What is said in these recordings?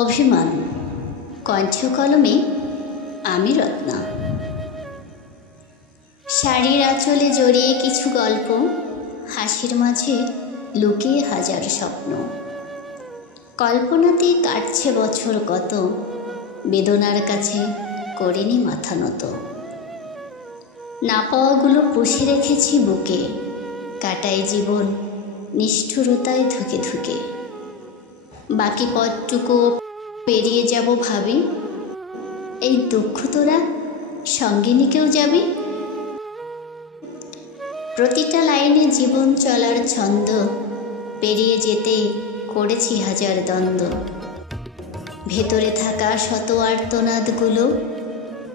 অভিমান কণ্ঠ কলমে আমি রত্না। শাড়ির আঁচলে জড়িয়ে কিছু গল্প, হাসির মাঝে লুকিয়ে হাজার স্বপ্ন। কল্পনাতে কাটছে বছর কত, বেদনার কাছে করিনি মাথা নত। না পাওয়াগুলো পুষে রেখেছি বুকে, কাটাই জীবন নিষ্ঠুরতায় ধুকে ধুকে। বাকি পথটুকু পেরিয়ে যাব ভাবি, এই দুঃখ তোরা সঙ্গে নিকেও যাবি। প্রতিটা লাইনে জীবন চলার ছন্দ, পেরিয়ে যেতে করেছি হাজার দ্বন্দ্ব। ভেতরে থাকা শত আর্তনাদগুলো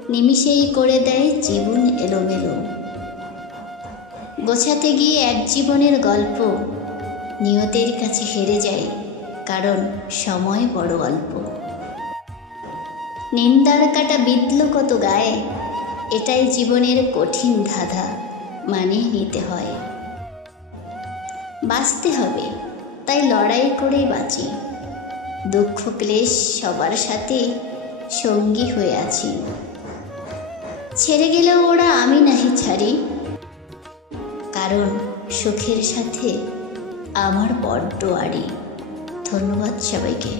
নিমিষেই করে দেয় জীবন এলোমেলো। গোছাতে গিয়ে এক জীবনের গল্প নিয়তের কাছে হেরে যায়, কারণ সময় বড় অল্প। নিন্দার কাটা বিঁধল কত গায়ে, এটাই জীবনের কঠিন ধাঁধা, মানিয়ে নিতে হয়। বাঁচতে হবে তাই লড়াই করে বাঁচি, দুঃখ ক্লেশ সবার সাথে সঙ্গী হয়ে আছি। ছেড়ে গেলেও ওরা আমি নাহি ছাড়ি, কারণ সুখের সাথে আমার বড্ড আড়ি। ধন্যবাদ সবাইকে।